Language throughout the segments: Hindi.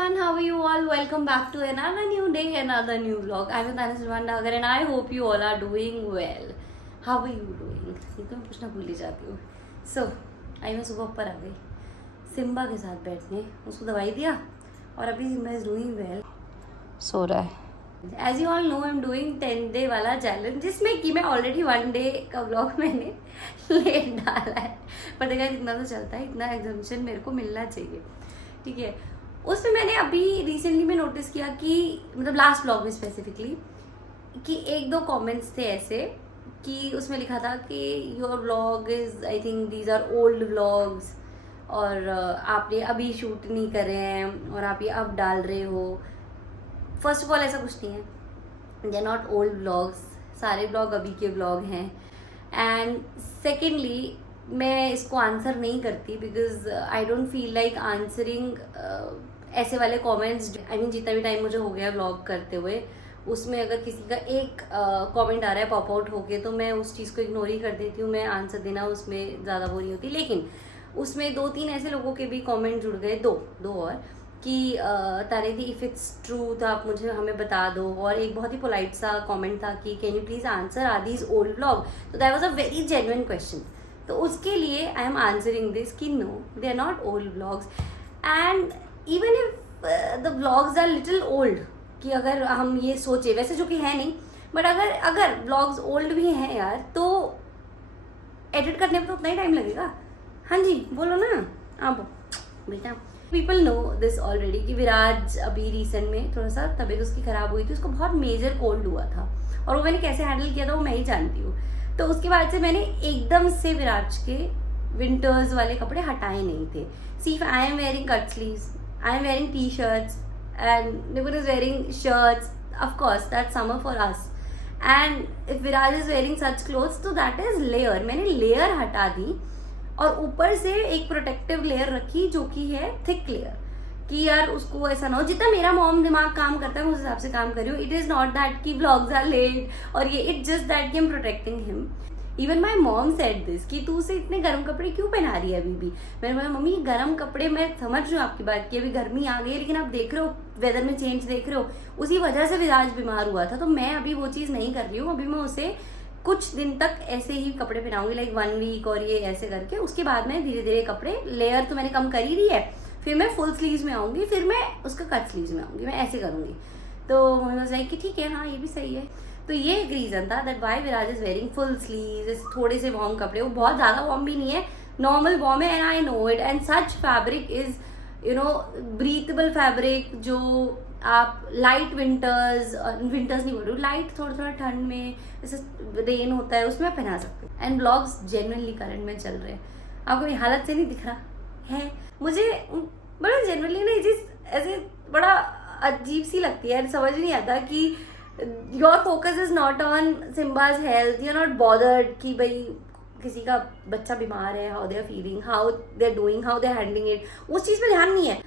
everyone, how are you all? Welcome back to another new day, another new vlog. I'm Tanis Nagar and I hope you all are doing well. How are you doing? ये तो मैं पूछना भूल ही जाती हूँ. So, आई मैं सुबह ऊपर आ गई सिम्बा के साथ बैठने, उसको दवाई दिया और अभी सिम्बा इज डूइंग वेल, सो रहा है. As you all know I am doing 10 day वाला चैलेंज, जिसमें कि मैं ऑलरेडी 1 डे का व्लॉग मैंने लेट डाला है, पर देखा इतना तो चलता है, इतना एग्जामिशन मेरे को मिलना चाहिए, ठीक है. उसमें मैंने अभी रिसेंटली में नोटिस किया कि मतलब लास्ट व्लॉग में स्पेसिफिकली कि एक दो कमेंट्स थे ऐसे कि उसमें लिखा था कि your vlog is I think these are old vlogs और आप ये अभी शूट नहीं कर रहे हैं और आप ये अब डाल रहे हो. फर्स्ट ऑफ ऑल ऐसा कुछ नहीं है, they are not old vlogs, सारे व्लॉग अभी के व्लॉग हैं. एंड सेकेंडली मैं इसको आंसर नहीं करती because I don't feel like answering ऐसे वाले कमेंट्स. आई मीन जितना भी टाइम मुझे हो गया व्लॉग करते हुए, उसमें अगर किसी का एक कमेंट आ रहा है पॉप आउट होके तो मैं उस चीज़ को इग्नोर ही कर देती हूँ. मैं आंसर देना उसमें ज़्यादा वो नहीं होती. लेकिन उसमें 2-3 ऐसे लोगों के भी कमेंट जुड़ गए, दो और कि तारे दी इफ़ इट्स ट्रू तो आप मुझे हमें बता दो. और एक बहुत ही पोलाइट सा कमेंट था कि can you please answer are these old vlog. तो that was a very genuine question. तो उसके लिए आई एम आंसरिंग दिस कि no, they are not old vlogs. And even if the vlogs are little old, कि अगर हम ये सोचे वैसे जो कि है नहीं, बट अगर व्लॉग्स ओल्ड भी हैं यार तो एडिट करने में तो उतना ही टाइम लगेगा. हाँ जी बोलो ना आप बेटा. पीपल नो दिस ऑलरेडी कि विराज अभी रिसेंट में थोड़ा सा तबीयत उसकी ख़राब हुई थी, उसको बहुत मेजर कोल्ड हुआ था और वो मैंने कैसे हैंडल किया था वो मैं ही जानती हूँ. तो उसके बाद से मैंने एकदम से विराज के विंटर्स वाले कपड़े हटाए नहीं थे. सिर्फ आई am wearing cut sleeves, I am wearing T shirts and Nipun is wearing shirts. Of course that summer for us. And if Viraj is wearing such clothes तो दैट इज लेयर. मैंने लेयर हटा दी और ऊपर से एक प्रोटेक्टिव लेयर रखी जो कि है थिक लेयर, कि यार उसको ऐसा ना हो. जितना मेरा मॉम दिमाग काम करता है मैं उस हिसाब से काम कर रही हूँ. इट इज़ नॉट दैट कि व्लॉग्स आर लेट और ये, इट जस्ट दैट कि I am protecting him. Even my mom said this कि तू उसे इतने गर्म कपड़े क्यों पहना रही है अभी भी. मैंने बोला मम्मी गर्म कपड़े, मैं समझ रही हूँ आपकी बात कि अभी गर्मी आ गई है, लेकिन आप देख रहे हो वेदर में चेंज देख रहे हो, उसी वजह से विराज बीमार हुआ था. तो मैं अभी वो चीज़ नहीं कर रही हूँ. अभी मैं उसे कुछ दिन तक ऐसे ही कपड़े पहनाऊंगी, लाइक 1 वीक और ये ऐसे करके. उसके बाद में धीरे धीरे कपड़े, लेयर तो मैंने कम कर ही दी है, फिर मैं फुल स्लीव्स में आऊँगी, फिर मैं उसका कट स्लीव्स में आऊँगी, मैं ऐसे करूँगी. तो मुझे वाज लाइक कि ठीक है, हाँ ये भी सही है. तो ये एक रीज़न था that why Viraj is wearing full sleeves. थोड़े से वार्म कपड़े, वो बहुत ज़्यादा वार्म भी नहीं है, नॉर्मल वार्म है. And I know it. And such fabric is you know breathable fabric, जो आप लाइट विंटर्स नहीं बोल रही हूँ, लाइट थोड़ा ठंड में जैसे रेन होता है उसमें पहना सकते हो. एंड ब्लॉग्स जेन्युइनली करंट में चल रहे हैं, आपको ये हालत से नहीं दिख रहा है. मुझे बड़ा जेन्युइनली ना ये चीज़ ऐसे बड़ा अजीब सी लगती है. समझ नहीं आता कि your focus is not on Simba's health, you are not bothered कि भाई किसी का बच्चा बीमार है, how they are feeling, how they are doing, how they are handling it. उस चीज़ पे ध्यान नहीं है.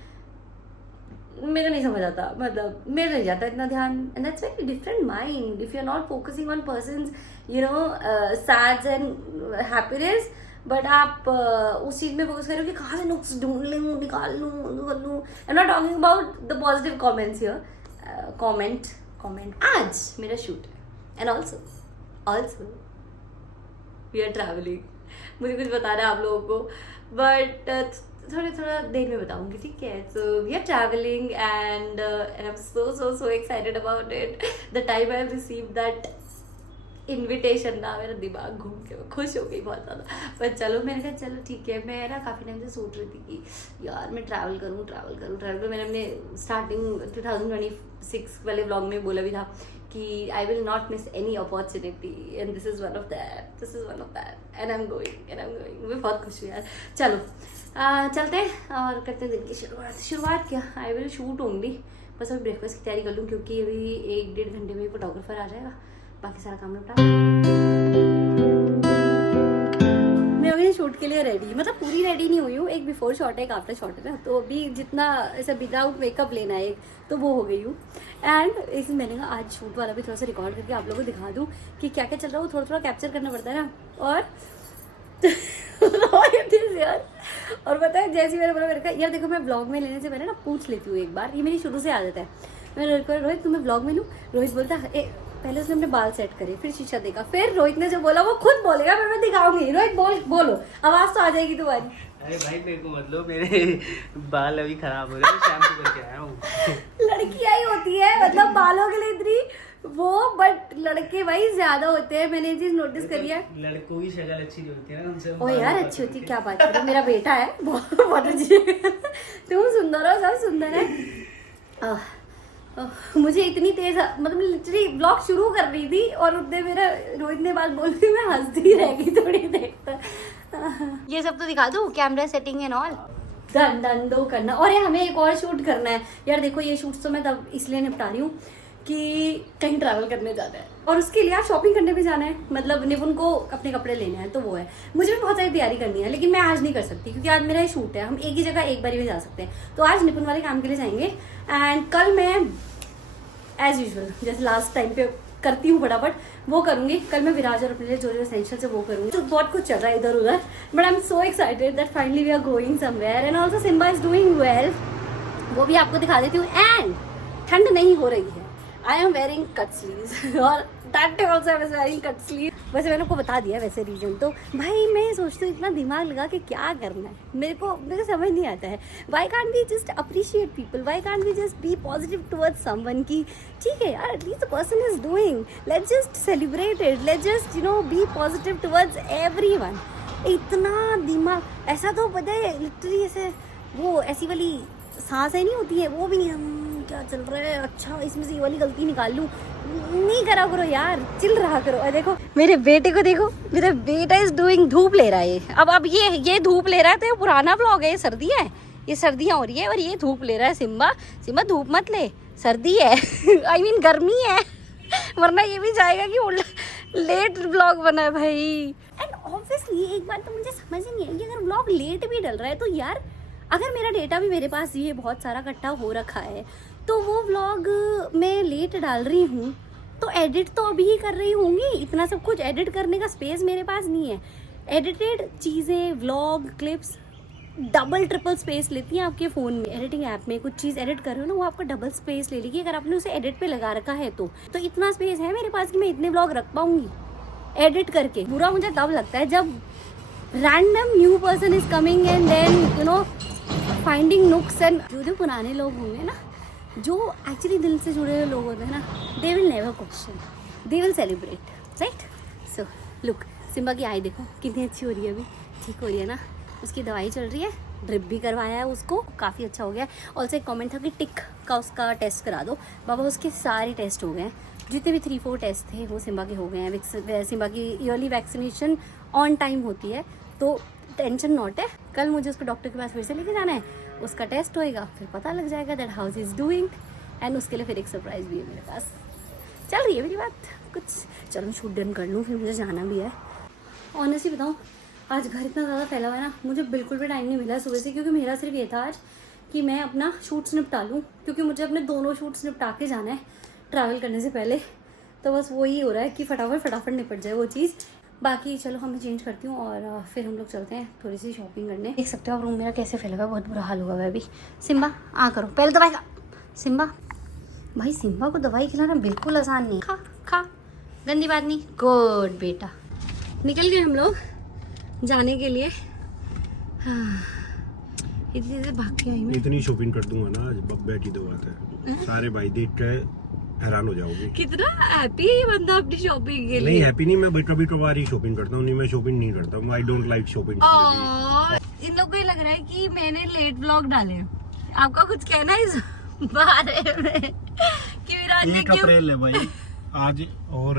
मेरा नहीं समझ आता, मतलब मेरा नहीं जाता इतना ध्यान. And that's very different mind if you are not focusing on persons you know sads and happiness, but आप उस चीज़ में फोकस करो कि कहाँ से नुक्स ढूंढ लूँ, निकाल लूँ, कर लूँ. I am not talking about the positive comments here. Comment आज मेरा शूट है and also we are travelling. मुझे कुछ बताना है आप लोगों को, बट थोड़ा देर में बताऊंगी, ठीक है. So we are travelling and I am so excited about it. The time I have received that invitation ना, मेरा दिमाग घूम के मैं खुश हो गई बहुत ज़्यादा. पर चलो मैंने कहा चलो ठीक है. मैं ना काफ़ी टाइम से सोच रही थी कि यार मैं ट्रैवल करूँ. मैंने अपने स्टार्टिंग 2026 वाले व्लॉग में बोला भी था कि I will not miss any opportunity and this is one of that and I am going. मुझे बहुत खुश हुई यार. चलो चलते हैं और करते हैं दिन की शुरुआत. क्या आई विल शूट ओनली. बस अभी ब्रेकफास्ट की तैयारी कर लूँ क्योंकि अभी 1-1.5 घंटे में फोटोग्राफर आ जाएगा. बाकी सारा काम निपटा. मैं अभी शूट के लिए रेडी, मतलब पूरी रेडी नहीं हुई हूँ. एक बिफोर शॉट है, एक आफ्टर शॉट है ना, तो अभी जितना ऐसा विदाउट मेकअप लेना है तो वो हो गई हूँ. एंड इसमें मैंने कहा आज शूट वाला भी थोड़ा सा रिकॉर्ड करके आप लोगों को दिखा दूँ कि क्या क्या चल रहा है. वो थोड़ा कैप्चर करना पड़ता है ना. और रोहित इज हियर। और पता है जैसे मैंने बोला, मैंने कहा यार देखो, मैं व्लॉग में लेने से पहले ना पूछ लेती हूँ एक बार, ये मेरी शुरू से आदत है। मैं रोहित को, रोहित तुम्हें व्लॉग में लूँ? रोहित बोलता पहले उसने अपने बाल सेट करे, फिर शीशा देखा, फिर रोहित ने जो बोला वो खुद बोलेगा, मैं दिखाऊंगी। रोहित बोलो, आवाज तो आ जाएगी तुम्हारी। अरे भाई मेरे को मतलब मेरे बाल अभी खराब हो रहे हैं, शैम्पू करके आया हूँ। लड़कियां ही होती है मतलब बालों के लिए इतनी वो, बट लड़के भाई ज्यादा होते हैं, मैंने ये चीज नोटिस करी है। लड़कों की शक्ल अच्छी नहीं होती है ना, उनसे ओ यार अच्छी होती, क्या बात करो, मेरा बेटा है बहुत अच्छी। तुम सुंदर हो, सब सुंदर है। मुझे इतनी तेज मतलब लिटरली ब्लॉग शुरू कर रही थी और उतने मेरा रोहित ने बात बोल दी, मैं हंसती रह गई थोड़ी देर तक। ये सब तो दिखा दो, camera setting and all done दो करना। और यार हमें एक और शूट करना है यार। देखो ये शूट्स तो मैं तब इसलिए निपटा रही हूँ कि कहीं ट्रैवल करने जाना है और उसके लिए आज शॉपिंग करने भी जाना है, मतलब निपुण को अपने कपड़े लेने हैं, तो वो है। मुझे भी बहुत सारी तैयारी करनी है, लेकिन मैं आज नहीं कर सकती क्योंकि आज मेरा शूट है। हम एक ही जगह एक बार में जा सकते हैं, तो आज निपुण वाले काम के लिए जाएंगे। एंड कल मैं एज यूजुअल जैसे लास्ट टाइम पे करती हूँ फटाफट वो करूंगी। कल मैं विराज और अपने लिए जो एसेंशियल है वो करूंगी। तो बहुत कुछ चल रहा है इधर उधर, but I am so excited that finally we are going somewhere. And also Simba is doing well, वो भी आपको दिखा देती हूँ। एंड ठंड नहीं हो रही है, I am wearing cut sleeves और that also I was wearing cut sleeve. वैसे मैंने आपको बता दिया वैसे रीजन। तो भाई मैं सोचती हूँ इतना दिमाग लगा के क्या करना है, मेरे को समझ नहीं आता है। Why can't we just appreciate people, why can't we just be positive towards someone की ठीक है यार at least the person is doing, let's just celebrate it, let's just be positive towards everyone. इतना दिमाग ऐसा तो पता है लिटरली ऐसे वो ऐसी वाली सांसें नहीं होती है वो भी नहीं, क्या चल रहा है, अच्छा इसमें से ये वाली गलती निकाल लूँ, नहीं करा करो यार, चिल रहा करो। और देखो मेरे बेटे को देखो, मेरा बेटा इज डूइंग, धूप ले रहा है। अब ये धूप ले रहा है, तो ये पुराना व्लॉग है, ये सर्दी है, ये सर्दियाँ हो रही है और ये धूप ले रहा है। सिम्बा धूप मत ले, सर्दी है आई मीन गर्मी है, वरना ये भी जाएगा कि लेट व्लॉग बना है भाई। एंड ऑब्वियसली एक बात तो मुझे समझ ही नहीं है, अगर व्लॉग लेट भी डल रहा है तो यार अगर मेरा डेटा भी मेरे पास ये बहुत सारा इकट्ठा हो रखा है, तो वो व्लॉग मैं लेट डाल रही हूँ तो एडिट तो अभी ही कर रही होंगी। इतना सब कुछ एडिट करने का स्पेस मेरे पास नहीं है। एडिटेड चीज़ें, vlog clips double triple space लेती हैं आपके फ़ोन में। एडिटिंग ऐप में कुछ चीज़ एडिट कर रहे हो ना, वो आपका डबल स्पेस ले लेगी अगर आपने उसे एडिट पे लगा रखा है तो इतना स्पेस है मेरे पास कि मैं इतने व्लॉग रख पाऊँगी एडिट करके। बुरा मुझे तब लगता है जब random new person is coming and then finding नुक्स। एंड जो पुराने लोग होंगे ना, जो एक्चुअली दिल से जुड़े हुए लोग होते हैं ना, they will never question, they will celebrate, right. So look, Simba की आई देखो कितनी अच्छी हो रही है, अभी ठीक हो रही है ना। उसकी दवाई चल रही है, ड्रिप भी करवाया है उसको, काफ़ी अच्छा हो गया है। ऑल्सो एक कमेंट था कि टिक का उसका टेस्ट करा दो। बाबा उसके सारे टेस्ट हो गए हैं, जितने भी 3-4 टेस्ट थे वो सिम्बा के हो गए हैं। सिम्बा की ईयरली वैक्सीनेशन ऑन टाइम होती है, तो टेंशन नॉट है। कल मुझे उसको डॉक्टर के पास फिर से लेके जाना है, उसका टेस्ट होएगा, फिर पता लग जाएगा that how is doing. And उसके लिए फिर एक सरप्राइज़ भी है मेरे पास। चल रही है मेरी बात कुछ, चलो मैं शूट डन कर लूँ, फिर मुझे जाना भी है। ऑनेस्टली बताऊँ, आज घर इतना ज़्यादा फैला हुआ है ना, मुझे बिल्कुल भी टाइम नहीं मिला सुबह से, क्योंकि मेरा सिर्फ ये था आज कि मैं अपना शूट्स निपटा लूँ, क्योंकि मुझे अपने दोनों शूट्स निपटा के जाना है ट्रैवल करने से पहले। तो बस वही हो रहा है कि फटाफट निपट जाए वो चीज़। बाकी चलो मैं चेंज करती हूँ और फिर हम लोग चलते हैं थोड़ी सी शॉपिंग करने। देख सकते हो आप रूम मेरा कैसे फैला हुआ है, बहुत बुरा हाल हुआ है अभी। सिम्बा आ करो, पहले दवाई खा। सिम्बा भाई, सिम्बा को दवाई खिलाना बिल्कुल आसान नहीं। खा, गंदी बात नहीं, गुड बेटा। निकल गए हम लोग जाने के लिए। हाँ, इतनी देर भाग के आई मैं। इतनी शॉपिंग कर दूंगा ना आज, बब्बे की बात है, सारे भाई देख के हैरान हो जाओगे। कितना हैप्पी है ये बंदा अपनी शॉपिंग के लिए। नहीं हैप्पी नहीं, मैं कभी कभार ही शॉपिंग करता हूँ, नहीं मैं शॉपिंग नहीं करता हूँ, आई डोंट लाइक शॉपिंग। इन लोगों को ये लग रहा है कि मैंने लेट व्लॉग डाले, आपका कुछ कहना है इस बारे में कि विराज ने क्यों? 1 अप्रैल है भाई आज, और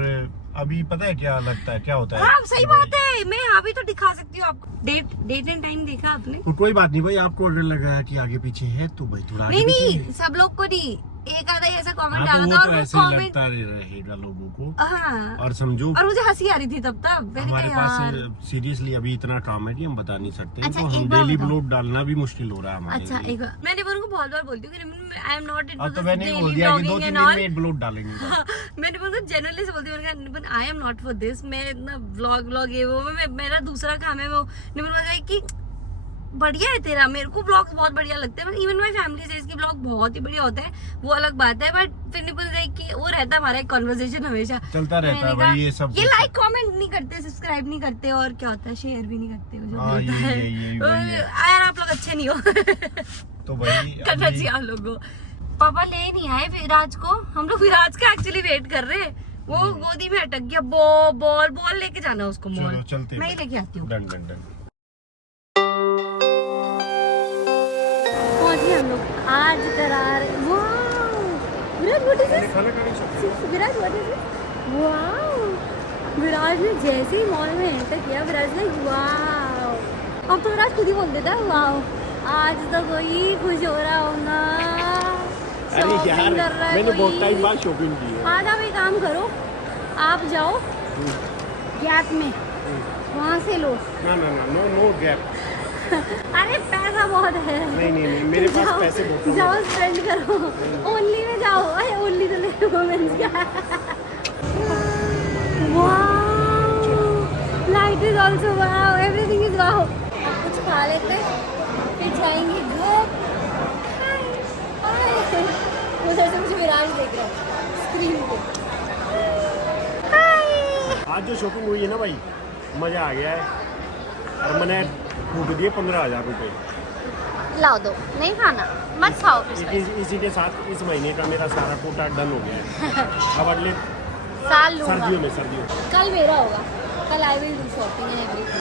अभी पता है क्या लगता है, क्या होता है। हाँ सही बात है, मैं यहाँ भी तो दिखा सकती हूँ आपको। डेट एंड टाइम देखा आपने? तो कोई बात नहीं भाई, आपको ऑर्डर लगा है कि आगे पीछे है तो भाई थोड़ा नहीं, सब लोग को नहीं, एक आधा ही ऐसा कमेंट हाँ, डाला तो था और वो वो तो ऐसे ही कमेंट लगता रहेगा लोगों को। हाँ और समझो और मुझे हंसी आ रही थी तब मैंने हमारे कहा यार पास सीरियसली अभी इतना काम है कि हम बता नहीं सकते। अच्छा, तो एक हम बार डेली बताओ। ब्लॉग डालना भी मुश्किल हो रहा है हमारे अच्छा लिए। एक बार मैंने उनको बहुत बार बोलती हूँ कि आई एम नॉट अब इनटू तो दिस मैंने बोल डेली दिया कि 2-3 ब्लॉगिंग दिन एंड ऑल। में एक ब्लॉग डालेंगे। मैंने बोला जनरली से बोलती हूँ निपुण आई एम नॉट फॉर दिस, मैं इतना व्लॉग ये वो मेरा दूसरा काम है। वो निपुण बोला कि बढ़िया है तेरा, मेरे को ब्लॉग बहुत बढ़िया लगते हैं, इवन माय फैमिली से इसके ब्लॉग बहुत ही बढ़िया होते हैं, वो अलग बात है। बट फिर निपुण कि वो रहता है हमारा एक कॉन्वर्सेशन हमेशा चलता रहता है भाई ये सब। ये लाइक कमेंट नहीं करते, सब्सक्राइब नहीं करते और क्या होता है शेयर भी नहीं करते, वो जो हाँ, होता है। वही है। यार आप लोग अच्छे नहीं हो तो भाई करना चाहिए आप लोगों को। पापा ले नहीं आए विराज को, हम लोग विराज का एक्चुअली वेट कर रहे हैं, वो गोदी में अटक गया। बॉल लेके जाना उसको मॉल, चलो चलते मैं ही लेके आती हूँ। Done done done. पहुंच गए हम लोग आज करार। Wow Viraj what is this? खाना खा नहीं सकते। विराज व्हाट इज दिस? वाओ विराज ने जैसे ही मॉल में एंटर किया विराज ने वाओ, अब तो विराज खुद ही बोल देता है वाओ। आज तो कोई खुश हो रहा होगा, शॉपिंग कर रहा है मैंने बहुत टाइम कोई। बाद शॉपिंग की है। आज आप एक काम करो, आप जाओ गैप में, वहाँ से लो। ना ना ना नो गैप। अरे पैसा बहुत है। नहीं मेरे पास पैसे बहुत कम जाओ स्पेंड करो, ओनली में जाओ। अरे ओनली तो नहीं वुमेन्स का। Wow light is also wow, everything is wow. कुछ खा लेते फिर जाएंगे घर। उधर से मुझे विराज देख रहा है स्क्रीन पे। आज जो शॉपिंग हुई है ना भाई, मजा आ गया है। और मैंने फूक दिए 15,000 रुपये। लाओ दो, नहीं खाना मत खाओ। इसी के साथ इस महीने का मेरा सारा कोटा डन हो गया है। अब अगले साल लूंगा। सर्दियों में कल मेरा होगा, कल I will do shopping and everything.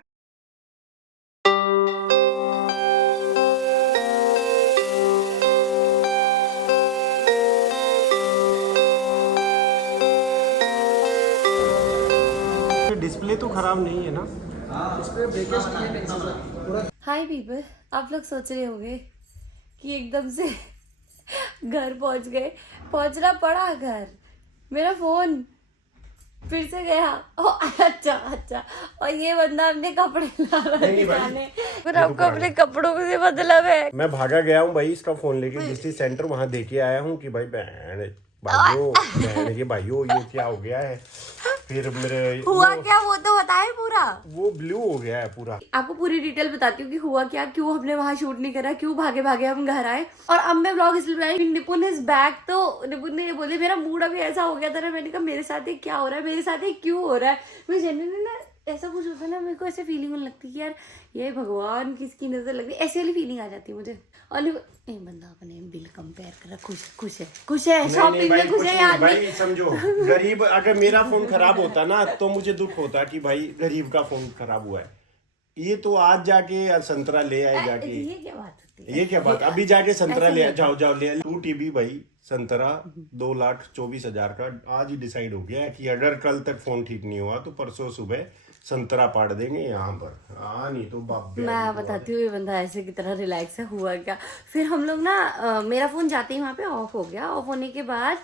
Display तो खराब नहीं है ना? हाय पीपल, आप लोग सोच रहे होंगे कि एकदम से घर पहुंच गए, पहुंचना पड़ा घर, मेरा फोन फिर से गया। अच्छा और ये बंदा अपने कपड़े ला रहा है दिखाने, फिर आपको अपने कपड़ों से मतलब है। मैं भागा गया हूँ भाई इसका फोन लेके डिस्ट्री सेंटर, वहाँ देके आया हूँ कि भाई बहन के भाइयों ये क्या हो गया है। फिर मेरे हुआ क्या वो तो बताए पूरा। वो ब्लू हो गया है पूरा। आपको पूरी डिटेल बताती हूँ कि हुआ क्या, क्यों हमने वहां शूट नहीं करा, क्यों भागे भागे हम घर आए। और अब मैं व्लॉग इसलिए बनाई, निपुण इज बैक। तो निपुण ने ये बोले मेरा मूड अभी ऐसा हो गया था ना, मैंने कहा मेरे साथ ही क्या हो रहा है, मेरे साथ ही क्यों हो रहा है। मैं जनरली ना ऐसा कुछ होता है ना, मेरे को ऐसे फीलिंग होने लगती है कि यार ये भगवान किसकी नजर लग रही, ऐसी वाली फीलिंग आ जाती है मुझे। और बंदा अपने बिल कंपेयर कर रहा, खुश है शॉपिंग में, खुश है यार। भाई समझो गरीब, अगर मेरा फोन खराब होता ना तो मुझे दुख होता कि भाई गरीब का फोन खराब हुआ है। ये तो आज जाके संतरा ले आए जाके, ये क्या बात होती है? ये क्या बात, अभी जाके संतरा ले जाओ ले 2 TB भाई संतरा 2,24,000 का आज ही डिसाइड हो गया है कि अगर कल तक फोन ठीक नहीं हुआ तो परसों सुबह संतरा पाड़ देंगे यहाँ पर। नहीं तो बाप मैं बताती हूँ, ये बंदा ऐसे की तरह रिलैक्स है। हुआ क्या, फिर हम लोग ना मेरा फोन जाते ही वहाँ पे ऑफ हो गया। ऑफ होने के बाद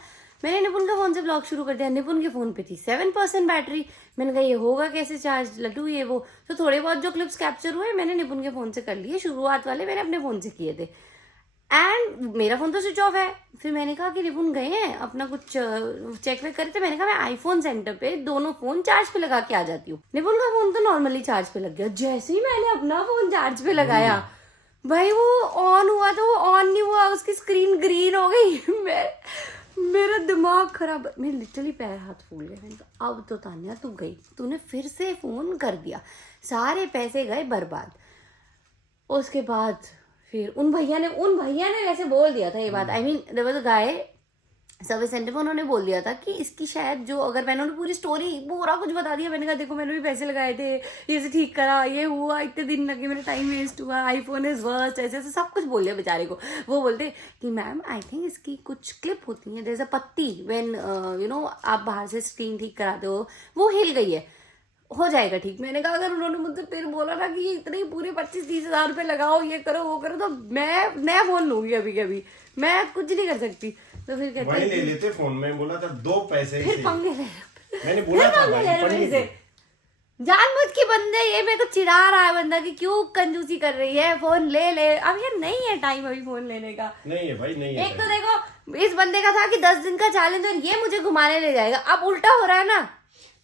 मैंने निपुण का फोन से ब्लॉग शुरू कर दिया। निपुण के फोन पे थी 7% बैटरी। मैंने कहा ये होगा कैसे चार्ज, लड्डू ये वो। तो थोड़े बहुत जो क्लिप्स कैप्चर हुए मैंने निपुण के फोन से कर लिए, शुरुआत वाले मैंने अपने फोन से किए थे। एंड मेरा फोन तो स्विच ऑफ है। फिर मैंने कहा कि निपुण गए हैं अपना कुछ चेक वेक करे थे, मैंने कहा मैं आईफोन सेंटर पे दोनों फोन चार्ज पे लगा के आ जाती हूँ। निपुण का फोन तो नॉर्मली चार्ज पे लग गया। जैसे ही मैंने अपना फोन चार्ज पे लगाया भाई वो ऑन हुआ तो वो ऑन नहीं हुआ, उसकी स्क्रीन ग्रीन हो गई। मेरा दिमाग खराब, मेरे लिटरली पैर हाथ फूल गए। मैंने कहा अब तो तान्या तू गई, तूने फिर से फोन कर दिया, सारे पैसे गए बर्बाद। उसके बाद फिर उन भैया ने वैसे बोल दिया था ये बात। I mean there was a guy service center में, उन्होंने बोल दिया था कि इसकी शायद जो, अगर मैंने उन्हें पूरी स्टोरी पूरा कुछ बता दिया, मैंने कहा देखो मैंने भी पैसे लगाए थे, ये से ठीक करा, ये हुआ, इतने दिन लगे, मेरा टाइम वेस्ट हुआ, आईफोन इज वर्स्ट, ऐसे ऐसे सब कुछ बोल दिया बेचारे को। वो बोलते कि मैम आई थिंक इसकी कुछ क्लिप होती है, देयर इज अ पत्ती व्हेन यू नो आप बाहर से स्क्रीन ठीक कराते हो, वो हिल गई है, हो जाएगा ठीक। मैंने कहा अगर उन्होंने मुझसे फिर बोला ना कि इतने पूरे 25-30 हज़ार रुपये लगाओ, ये करो वो करो, तो मैं नया फोन लूंगी अभी के अभी। मैं कुछ नहीं कर सकती। तो फिर कहते वही हैं ले लेते फोन में, बोला था 2 पैसे फिर से। पंगे ले रहे मैंने बोला था भाई मेरे पढ़ने से। जानबूझ के बंदे ये मेरे को चिढ़ा रहा है बंदा कि क्यों कंजूसी कर रही है, फोन ले ले। अब ये नहीं है टाइम अभी फोन लेने का। नहीं है भाई, नहीं है। एक तो देखो इस बंदे का था कि 10 दिन का चैलेंज और ये मुझे घुमाने ले जाएगा, अब उल्टा हो रहा है ना।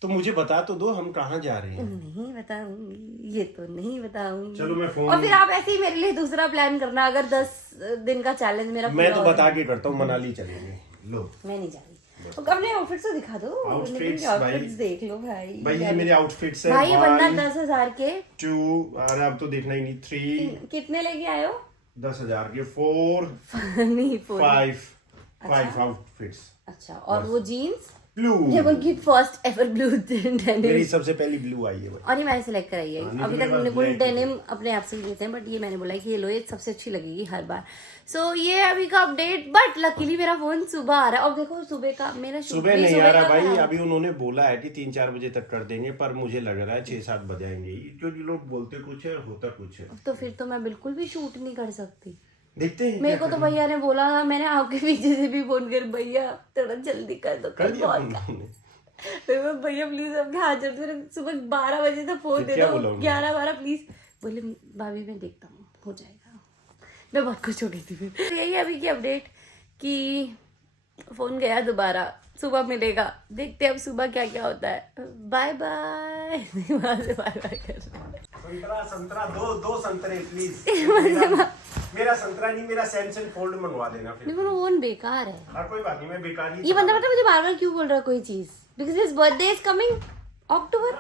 तो मुझे बता तो दो हम कहाँ जा रहे हैं। नहीं बताऊंगी, ये तो नहीं बताऊंगी। चलो मैं फोन, और फिर आप ऐसे ही मेरे लिए दूसरा प्लान करना, अगर 10 दिन का चैलेंज मेरा मैं तो पूरा हो बता के करता हूँ, मनाली चलेंगे। लो जाए। मैं नहीं जा रही। और अपने आउटफिट्स तो दिखा दो, Outfits आउटफिट्स भाई। देख लो भाई। भाई ये मेरे आउटफिट्स है भाई ये बंदा 10,000 के 2, अरे अब तो देखना ही नहीं, 3, कितने लेके आए हो? 10,000 के 4, नहीं 5 आउटफिट्स। अच्छा, और वो जीन्स ब्लू, ये उनकी फर्स्ट एवर ब्लू डेनिम, मेरी सबसे पहली ब्लू आई है भाई। और ये मैंने सेलेक्ट कराई है। हाँ, अभी मेरे तक पास निपुण black डेनिम अपने आप से लेते हैं, बट ये मैंने बोला है कि ये लो, ये सबसे अच्छी लगेगी हर बार। सो ये अभी का अपडेट, बट लकीली मेरा फोन सुबह आ रहा है। और देखो सुबह का मेरा सुबह नहीं आ रहा भाई, अभी उन्होंने बोला है कि 3-4 बजे तक कर देंगे, पर मुझे लग रहा है 6-7 बजाएंगे, क्योंकि लोग बोलते कुछ है होता कुछ है। तो फिर तो मैं बिल्कुल भी शूट नहीं कर सकती। देखते हैं मेरे क्या को तो करें। भैया ने बोला, मैंने आपके पीछे से भी फोन कर, भैया थोड़ा जल्दी कर दो, कर कल दिया बहुत उन्होंने। तो मैं, भैया प्लीज आपके हाथ जोड़ते हैं, सुबह 12 बजे तक फोन फिर दे क्या दो, बोला उन्होंने? 11-12 प्लीज। बोले भाभी मैं देखता हूँ, हो जाएगा। मैं बहुत खुश हो गई थी फिर। तो यही अभी की अपडेट कि फोन गया दोबारा, सुबह मिलेगा, देखते हैं अब सुबह क्या क्या होता है। Bye bye. वहां से बाय बाय कर संतरा दो संतरे प्लीज। मेरा संतरा नहीं, मेरा सैमसंग फोल्ड मंगवा देना फिर। नहीं, वो फोन बेकार है। हाँ कोई बात नहीं, मैं बेकार ही। ये बंदा पता है मुझे बार बार क्यों बोल रहा है कोई चीज, because his birthday is coming October.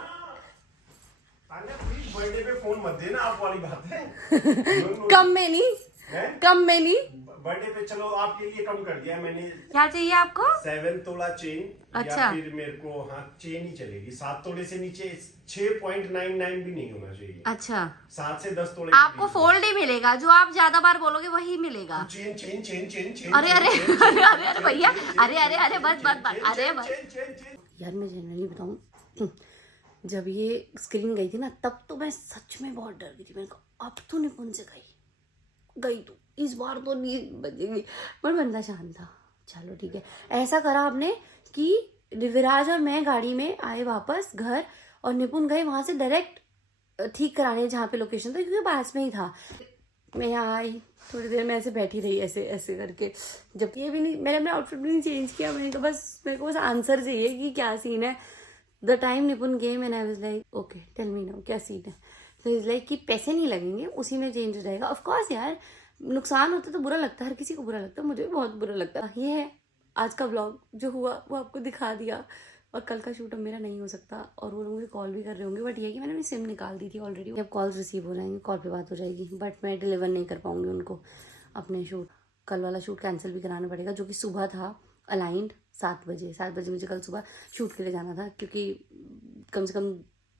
Please birthday पे फोन मत देना, आप वाली बात है। कम में नहीं, हैं? कम में नहीं। बर्थडे पे चलो आपके लिए कम कर दिया मैंने। क्या चाहिए आपको? 7 तोला चेन। अच्छा। या फिर मेरे को हाँ चेन ही चलेगी, 7 तोले से नीचे 6.99 भी नहीं होना चाहिए। अच्छा, 7 से 10 तोले आपको फोल्ड ही मिलेगा, जो आप ज्यादा बार बोलोगे वही मिलेगा। Chain chain chain chain chain. अरे अरे चेन, अरे अरे अरे भैया, अरे अरे अरे बस बस बस, चेन, अरे चेन, बस। Chain, chain, chain. यार मैं जनरली बताऊं, जब ये स्क्रीन गई थी ना, तब तो मैं सच में बहुत डर गई थी। मैंने कहा अब तो निपुण से गई तो इस बार तो नहीं बजेगी। पर बंदा शांत था, चलो ठीक है। ऐसा करा आपने कि विराज और मैं गाड़ी में आए वापस घर, और निपुण गए वहां से डायरेक्ट ठीक कराने जहाँ पे लोकेशन था, क्योंकि पास में ही था। मैं यहाँ आई, थोड़ी देर में ऐसे बैठी रही ऐसे ऐसे करके, जब ये भी नहीं, मैंने अपना आउटफिट भी नहीं चेंज किया। मैंने कहा बस मेरे को बस आंसर चाहिए कि क्या सीन है। The time Nipun game and I was like okay tell me now क्या सीन है। तो इज लाइक कि पैसे नहीं लगेंगे, उसी में चेंज हो जाएगा। ऑफ कोर्स यार नुकसान होता तो बुरा लगता है, हर किसी को बुरा लगता है, मुझे भी बहुत बुरा लगता है। ये है आज का व्लॉग, जो हुआ वो आपको दिखा दिया। और कल का शूट अब मेरा नहीं हो सकता, और वो लोग मुझे कॉल भी कर रहे होंगे, बट ये कि मैंने अपनी सिम निकाल दी थी ऑलरेडी। अब कॉल्स रिसीव हो जाएंगे, कॉल पे बात हो जाएगी, बट मैं डिलीवर नहीं कर पाऊंगी उनको अपने शूट। कल वाला शूट कैंसिल भी कराना पड़ेगा, जो कि सुबह था अलाइंड 7 बजे। 7 बजे मुझे कल सुबह शूट के लिए जाना था, क्योंकि कम से कम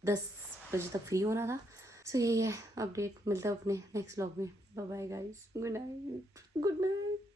10 बजे तक फ्री होना था। सो यही है अपडेट, मिलता है अपने नेक्स्ट व्लॉग में। Bye bye guys, good night, good night.